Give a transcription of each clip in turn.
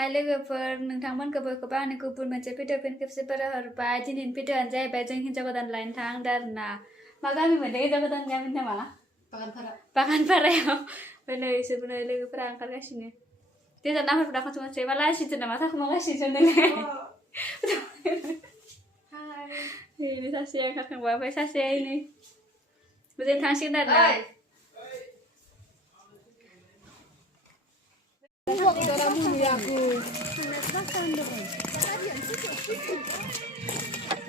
Hai लोगोफोर नोंथांमोनखौबो आंनि गुबुन मोनसे भिडिअ फिन खेबसे बरायहरबाय दिनैनि भिडिअआनो जाहैबाय जों हिनजाव गोदान लायनो थांदों आरोना मा गामि मोनदों हिनजाव गोदान गामि नामा बागानपारायाव नै इसोरबो नै लोगोफोरा ओंखारगासिनो देजा नामफोरखौ खनसे खनसे मा लासिदो नामा थाखुमागासिनो नोंलाय नै सासेया ओंखारखांबाय ओमफ्राय सासेया नै जों थांसिगोन आरोना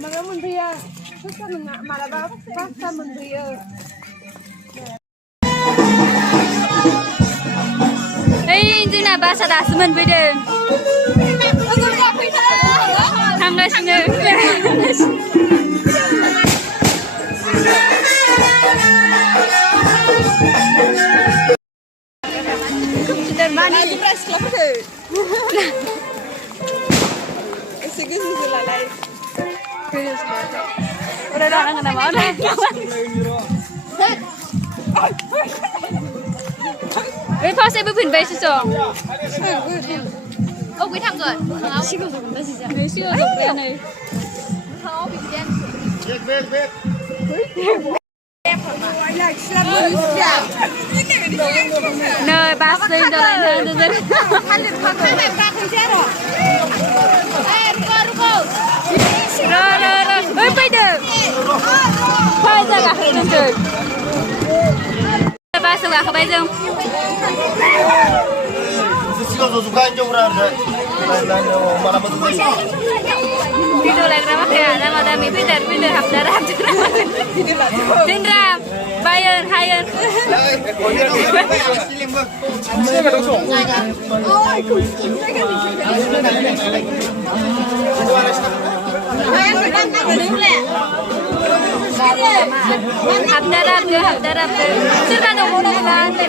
Malah menduya, susah malah pasta menduya. Hei, जोंना बासा दासो मोनफैदों थांगासिनो Mana impress lah tu? Segitu selalai. Udah dah nggak nama udah. Vậyพ่อเซฟผินไปสิจ๊ะโอ้ยทำก่อนชิโก้ส่งได้สิจ๊ะชิโก้ส่งได้เลยเขาผิดแจ้งเบกเนยบาสเลยจะอะไรเนยเฮ้ยไปเด้อไปจ้ะกันเด้อบ้าสุกะเข้าไปจังSisigo suka aja berada. Malah betul. Video lagi nama kayak ada mimpi dari hapdarah Dendram bayar hire hapdarah sudah nunggu apa ini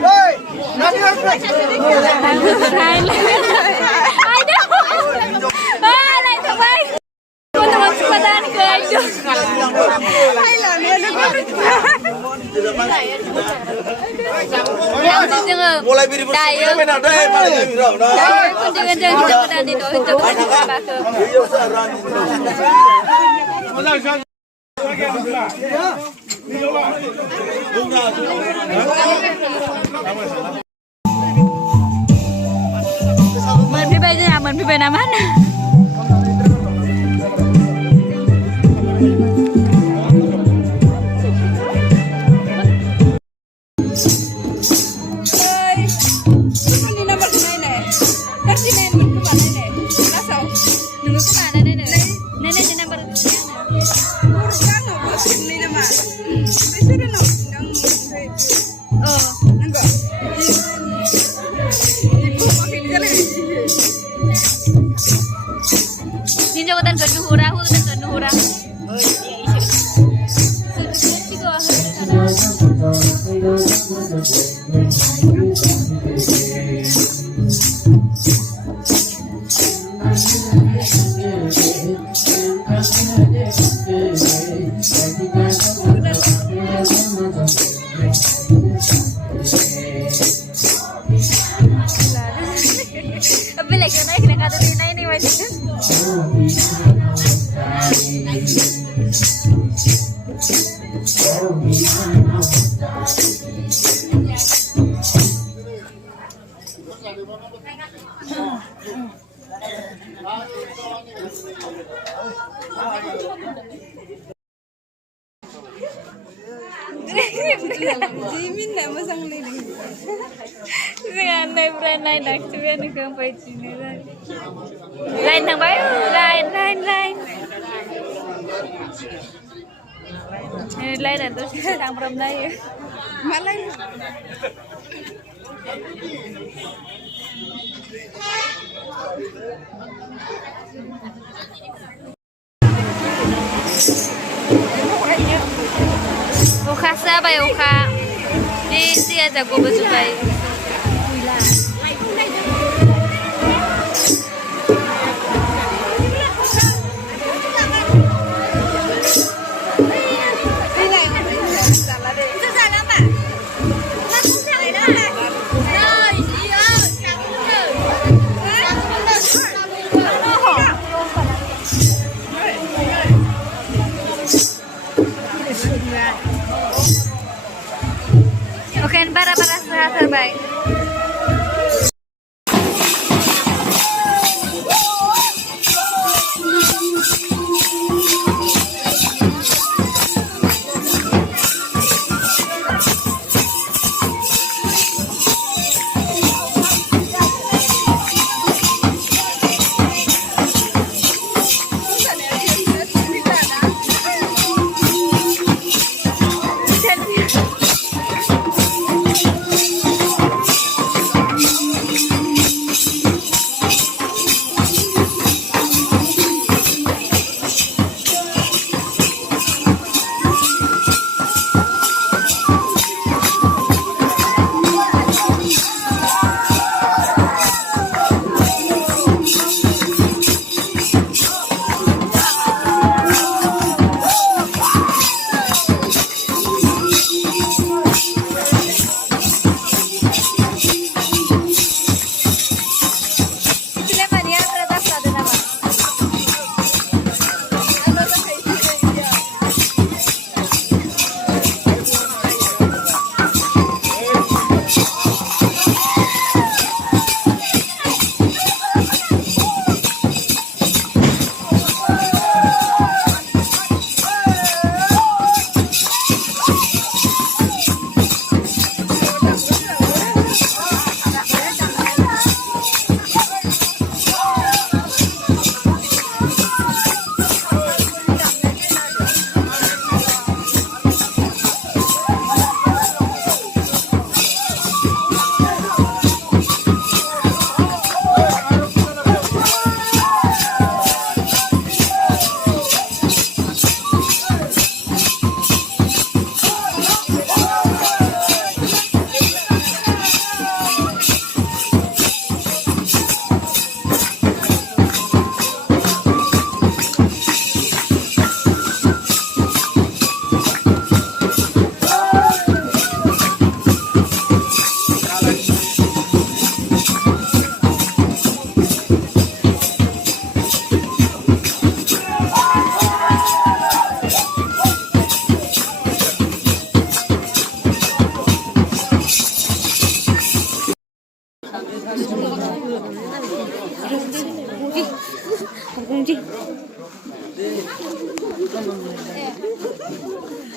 Hey, nanti harus. Mulai biri bersih, mana ada yang paling viral. Mình bây giờ mình phải về Nam Anh. Hinjau dan kedua aku dan kedua. Tapi lagi naik kata ini wajib. Jimin dah masang ni. Jangan naik brand lain dah, cuba ni kau pergi sini lah. Lain thằng bay, lain. Lain là tôi sẽ thằng from đây. Malah. Ukha sa bay ukha. Di dia jago bersubai. Bye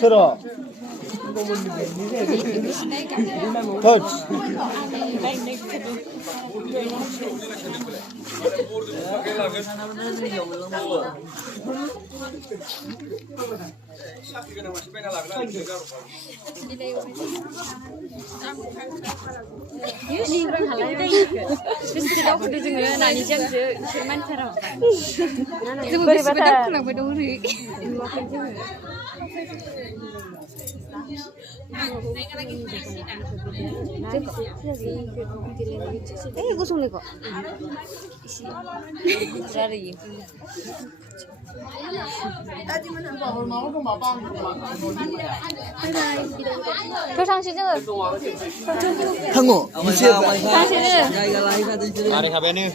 싫어. touch. gusong niko. 한국. Mari kabeh Terus